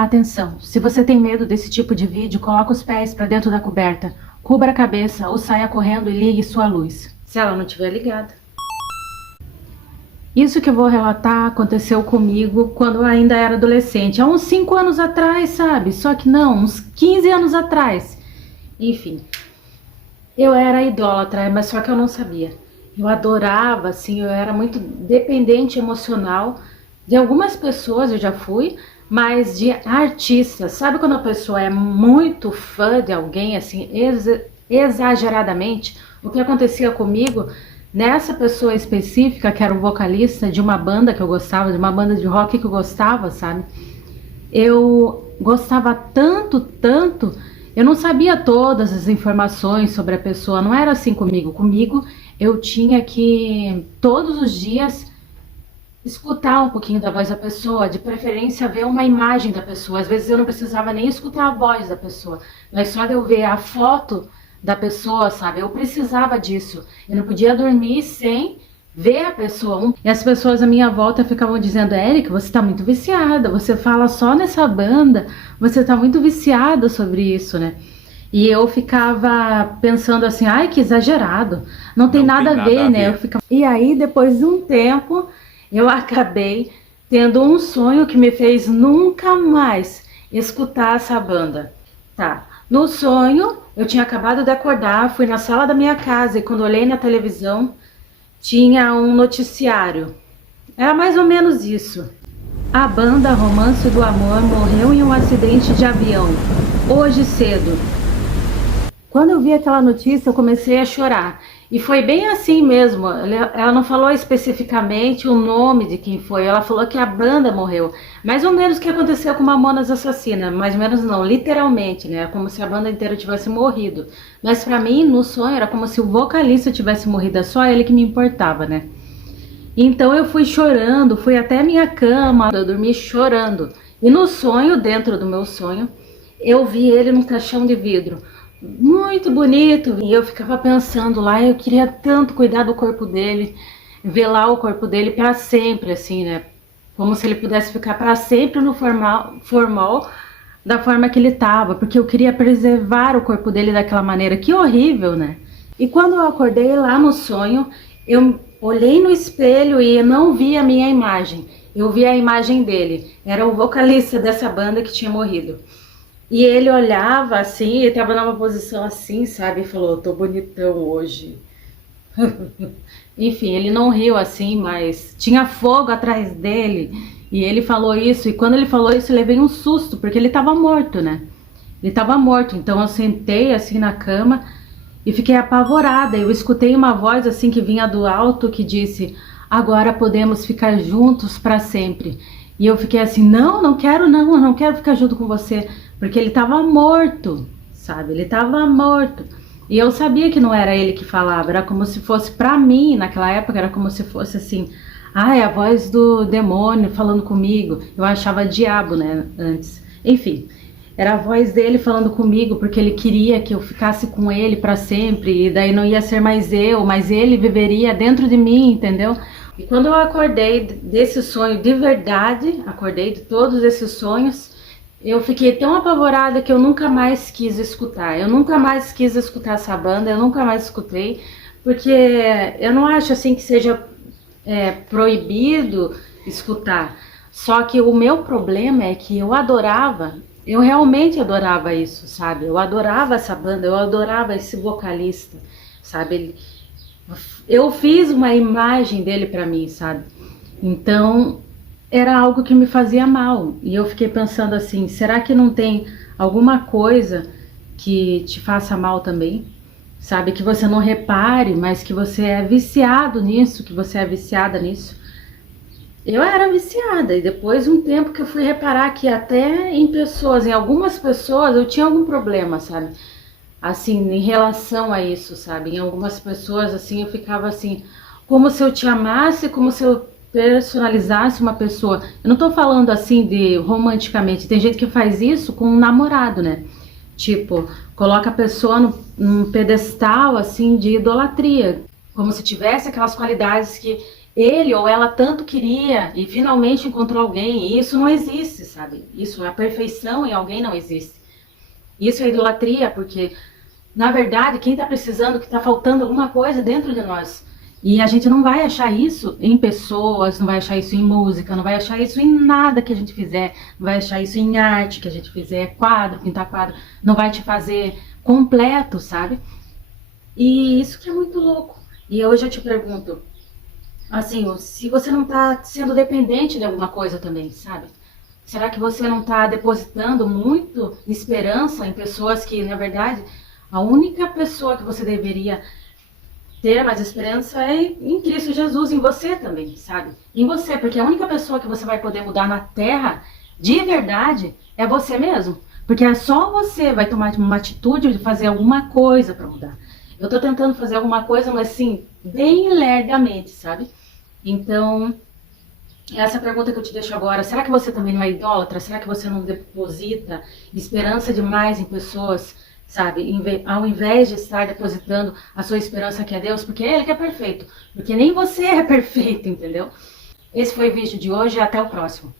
Atenção, se você tem medo desse tipo de vídeo, coloque os pés para dentro da coberta, cubra a cabeça ou saia correndo e ligue sua luz, se ela não estiver ligada. Isso que eu vou relatar aconteceu comigo quando eu ainda era adolescente, há uns 5 anos atrás, sabe? Só que não, uns 15 anos atrás. Enfim, eu era idólatra, mas só que eu não sabia. Eu adorava, assim, eu era muito dependente emocional de algumas pessoas, eu já fui, mas de artistas. Sabe quando a pessoa é muito fã de alguém, assim, exageradamente? O que acontecia comigo, nessa pessoa específica, que era o vocalista de uma banda que eu gostava, de uma banda de rock que eu gostava, sabe? Eu gostava tanto, tanto, eu não sabia todas as informações sobre a pessoa, não era assim comigo. Comigo, eu tinha que, todos os dias, escutar um pouquinho da voz da pessoa, de preferência ver uma imagem da pessoa. Às vezes eu não precisava nem escutar a voz da pessoa, mas só de eu ver a foto da pessoa, sabe? Eu precisava disso. Eu não podia dormir sem ver a pessoa. E as pessoas à minha volta ficavam dizendo: Érica, você tá muito viciada, você fala só nessa banda, você tá muito viciada sobre isso, né? E eu ficava pensando assim: ai, que exagerado, não tem nada a ver, né? Eu ficava... E aí, depois de um tempo, eu acabei tendo um sonho que me fez nunca mais escutar essa banda. Tá, no sonho, eu tinha acabado de acordar, fui na sala da minha casa e quando olhei na televisão, tinha um noticiário. Era mais ou menos isso. A banda Romance do Amor morreu em um acidente de avião, hoje cedo. Quando eu vi aquela notícia, eu comecei a chorar. E foi bem assim mesmo. Ela não falou especificamente o nome de quem foi. Ela falou que a banda morreu. Mais ou menos o que aconteceu com Mamonas Assassina. Mais ou menos não, literalmente, né? Como se a banda inteira tivesse morrido. Mas pra mim, no sonho, era como se o vocalista tivesse morrido. É só ele que me importava, né? Então eu fui chorando, fui até a minha cama. Eu dormi chorando. E no sonho, dentro do meu sonho, eu vi ele num caixão de vidro. Muito bonito, e eu ficava pensando lá, eu queria tanto cuidar do corpo dele, velar o corpo dele para sempre, assim, né? Como se ele pudesse ficar para sempre no formal da forma que ele tava, porque eu queria preservar o corpo dele daquela maneira. Que horrível, né? E quando eu acordei lá no sonho, eu olhei no espelho e não vi a minha imagem, eu vi a imagem dele. Era o vocalista dessa banda que tinha morrido. E ele olhava assim, ele tava numa posição assim, sabe? E falou: tô bonitão hoje. Enfim, ele não riu assim, mas tinha fogo atrás dele. E ele falou isso, e quando ele falou isso, eu levei um susto, porque ele tava morto, né? Ele tava morto, então eu sentei assim na cama e fiquei apavorada. Eu escutei uma voz assim que vinha do alto que disse: agora podemos ficar juntos para sempre. E eu fiquei assim: não, não quero não, eu não quero ficar junto com você. Porque ele estava morto, sabe? Ele estava morto. E eu sabia que não era ele que falava, era como se fosse pra mim, naquela época, era como se fosse assim: ai, a voz do demônio falando comigo. Eu achava diabo, né, antes. Enfim, era a voz dele falando comigo, porque ele queria que eu ficasse com ele pra sempre, e daí não ia ser mais eu, mas ele viveria dentro de mim, entendeu? E quando eu acordei desse sonho de verdade, acordei de todos esses sonhos, eu fiquei tão apavorada que eu nunca mais quis escutar. Eu nunca mais quis escutar essa banda, eu nunca mais escutei, porque eu não acho assim que seja proibido escutar. Só que o meu problema é que eu adorava, eu realmente adorava isso, sabe? Eu adorava essa banda, eu adorava esse vocalista, sabe? Eu fiz uma imagem dele pra mim, sabe? Então era algo que me fazia mal. E eu fiquei pensando assim: será que não tem alguma coisa que te faça mal também? Sabe, que você não repare, mas que você é viciado nisso, que você é viciada nisso. Eu era viciada, e depois de um tempo que eu fui reparar que até em pessoas, em algumas pessoas, eu tinha algum problema, sabe? Assim, em relação a isso, sabe? Em algumas pessoas, assim, eu ficava assim, como se eu te amasse, como se eu personalizasse uma pessoa. Eu não tô falando assim de romanticamente, tem gente que faz isso com um namorado, né? Tipo, coloca a pessoa num pedestal assim de idolatria, como se tivesse aquelas qualidades que ele ou ela tanto queria e finalmente encontrou alguém, e isso não existe, sabe? Isso, a perfeição em alguém não existe. Isso é idolatria, porque, na verdade, quem está precisando, que está faltando alguma coisa dentro de nós. E a gente não vai achar isso em pessoas, não vai achar isso em música, não vai achar isso em nada que a gente fizer, não vai achar isso em arte que a gente fizer, quadro, pintar quadro, não vai te fazer completo, sabe? E isso que é muito louco. E hoje eu te pergunto, assim, se você não está sendo dependente de alguma coisa também, sabe? Será que você não está depositando muito esperança em pessoas que, na verdade, a única pessoa que você deveria ter mais esperança é em Cristo Jesus, em você também, sabe? Em você, porque a única pessoa que você vai poder mudar na Terra, de verdade, é você mesmo. Porque é só você vai tomar uma atitude de fazer alguma coisa para mudar. Eu tô tentando fazer alguma coisa, mas assim, bem lerdamente, sabe? Então, essa pergunta que eu te deixo agora, será que você também não é idólatra? Será que você não deposita esperança demais em pessoas, sabe? Ao invés de estar depositando a sua esperança que é Deus, porque é Ele que é perfeito. Porque nem você é perfeito, entendeu? Esse foi o vídeo de hoje e até o próximo.